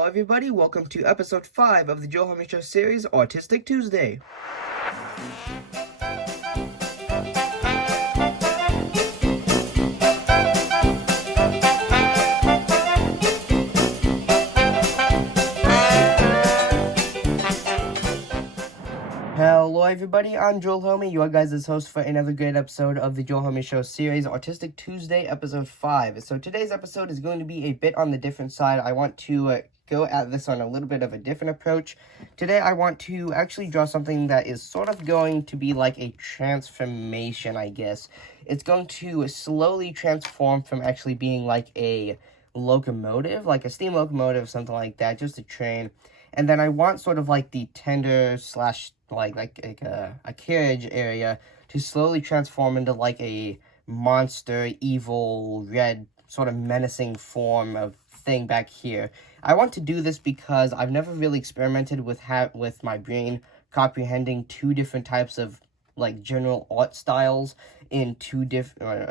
Hello everybody, welcome to episode 5 of the Joe Homie Show series, Autistic Tuesday. Hello everybody, I'm Joel Homie, your guys' host for another great episode of the Joel Homie Show series, Autistic Tuesday, episode 5. So today's episode is going to be a bit on the different side. I want to go at this on a little bit of a different approach. Today I want to actually draw something that is sort of going to be like a transformation, I guess. It's going to slowly transform from actually being like a locomotive, like a steam locomotive, something like that, just a train. And then I want sort of like the tender slash like a carriage area to slowly transform into like a monster, evil, red, sort of menacing form of thing back here. I want to do this because I've never really experimented with my brain comprehending two different types of like general art styles in two different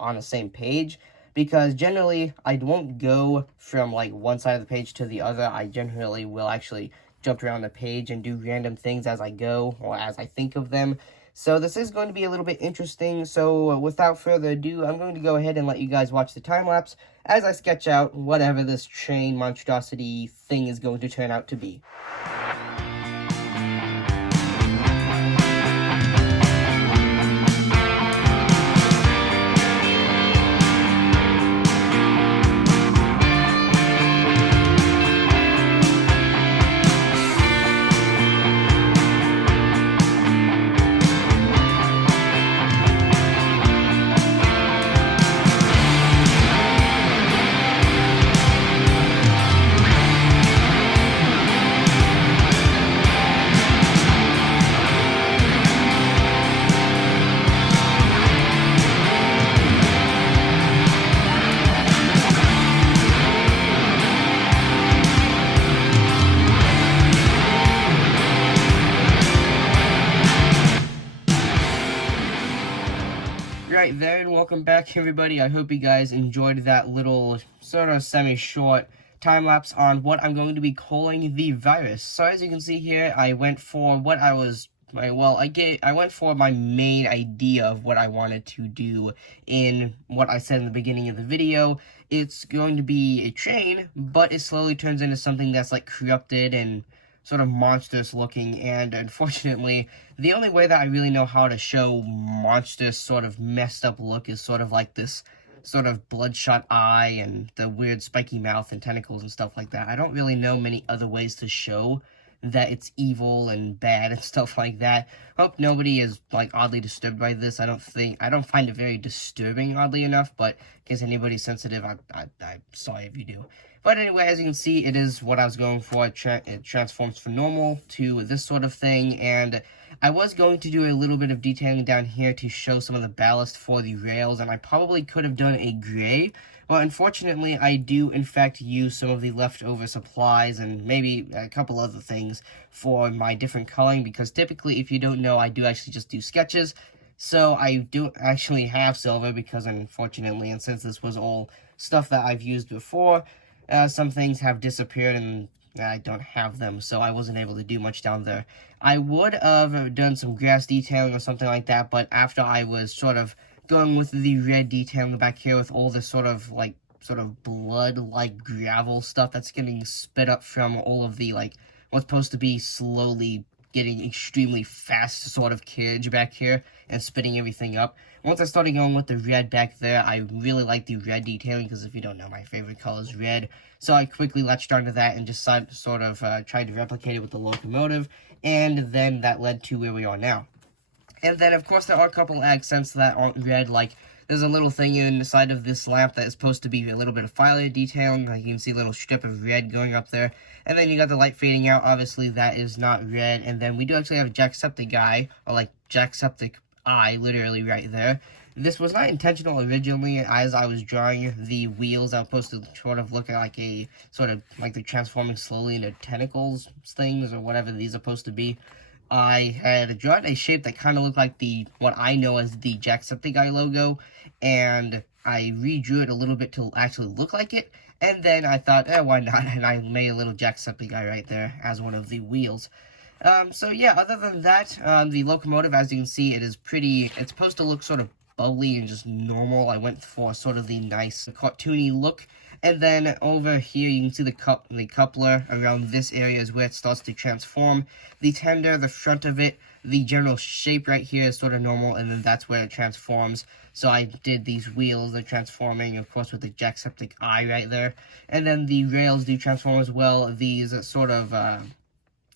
on the same page. Because generally, I won't go from, like, one side of the page to the other. I generally will actually jump around the page and do random things as I go, or as I think of them. So this is going to be a little bit interesting. So without further ado, I'm going to go ahead and let you guys watch the time-lapse as I sketch out whatever this train monstrosity thing is going to turn out to be. Right there, and welcome back everybody. I hope you guys enjoyed that little sort of semi-short time-lapse on what I'm going to be calling the virus. So as you can see here, I went for what I went for my main idea of what I wanted to do in what I said in the beginning of the video. It's going to be a train, but it slowly turns into something that's like corrupted and sort of monstrous looking, and unfortunately, the only way that I really know how to show monstrous sort of messed up look is sort of like this sort of bloodshot eye and the weird spiky mouth and tentacles and stuff like that. I don't really know many other ways to show that it's evil and bad and stuff like that. Hope nobody is like oddly disturbed by this. I don't find it very disturbing, oddly enough, but in case anybody's sensitive, I'm sorry if you do. But anyway, as you can see, it is what I was going for. It transforms from normal to this sort of thing, and I was going to do a little bit of detailing down here to show some of the ballast for the rails, and I probably could have done a gray, but unfortunately, I do in fact use some of the leftover supplies and maybe a couple other things for my different coloring, because typically, if you don't know, I do actually just do sketches. So I do actually have silver because unfortunately, and since this was all stuff that I've used before, some things have disappeared and I don't have them, so I wasn't able to do much down there. I would have done some grass detailing or something like that, but after I was sort of going with the red detailing back here with all this sort of blood-like gravel stuff that's getting spit up from all of the, like, what's supposed to be slowly getting extremely fast sort of carriage back here and spitting everything up. Once I started going with the red back there, I really like the red detailing because if you don't know, my favorite color is red. So I quickly latched onto that and just tried to replicate it with the locomotive, and then that led to where we are now. And then, of course, there are a couple accents that aren't red, like there's a little thing in the side of this lamp that is supposed to be a little bit of firelight detailing. Like you can see a little strip of red going up there. And then you got the light fading out. Obviously, that is not red. And then we do actually have a Jacksepticeye, or like Jacksepticeye, literally right there. This was not intentional originally. As I was drawing the wheels, I was supposed to sort of look at like a sort of like they're transforming slowly into tentacles things or whatever these are supposed to be. I had drawn a shape that kind of looked like what I know as the Jacksepticeye logo, and I redrew it a little bit to actually look like it, And then I thought, why not? And I made a little Jacksepticeye right there as one of the wheels. So yeah, other than that, the locomotive, as you can see, it's supposed to look sort of bubbly and just normal. I went for sort of the nice cartoony look. And then over here, you can see the coupler around this area is where it starts to transform. The tender, the front of it, the general shape right here is sort of normal, and then that's where it transforms. So I did these wheels, they're transforming, of course, with the Jacksepticeye right there. And then the rails do transform as well. These sort of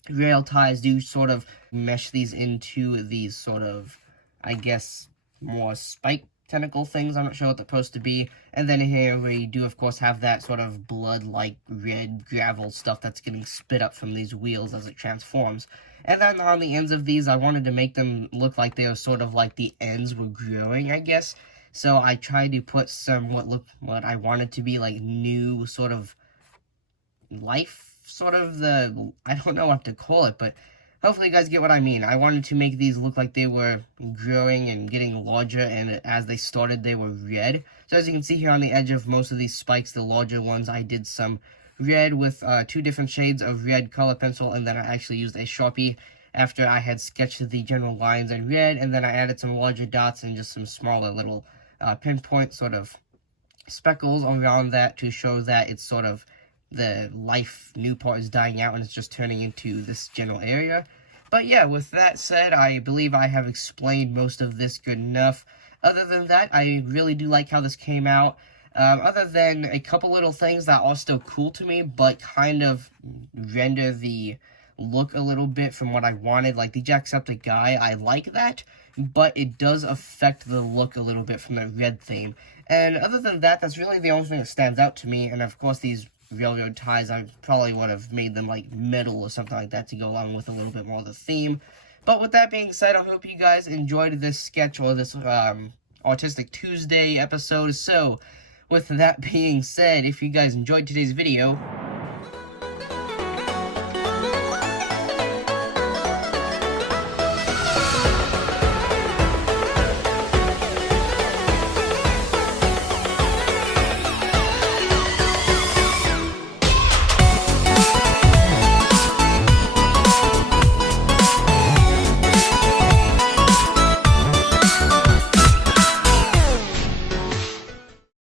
rail ties do sort of mesh these into these sort of, I guess, more spike tentacle things. I'm not sure what they're supposed to be. And then here we do, of course, have that sort of blood-like red gravel stuff that's getting spit up from these wheels as it transforms. And then on the ends of these, I wanted to make them look like they were sort of like the ends were growing, I guess. So I tried to put some what I wanted to be like new sort of life, sort of I don't know what to call it, but hopefully you guys get what I mean. I wanted to make these look like they were growing and getting larger, and as they started, they were red. So as you can see here on the edge of most of these spikes, the larger ones, I did some red with 2 different shades of red color pencil, and then I actually used a Sharpie after I had sketched the general lines in red, and then I added some larger dots and just some smaller little pinpoint sort of speckles around that to show that it's sort of the new part is dying out and it's just turning into this general area. But yeah, with that said, I believe I have explained most of this good enough. Other than that, I really do like how this came out. Other than a couple little things that are still cool to me, but kind of render the look a little bit from what I wanted, like the Jacksepticeye, I like that, but it does affect the look a little bit from the red theme. And other than that, that's really the only thing that stands out to me, and of course these railroad ties, I probably would have made them like metal or something like that to go along with a little bit more of the theme. But with that being said, I hope you guys enjoyed this sketch or this Autistic Tuesday episode. So with that being said, if you guys enjoyed today's video,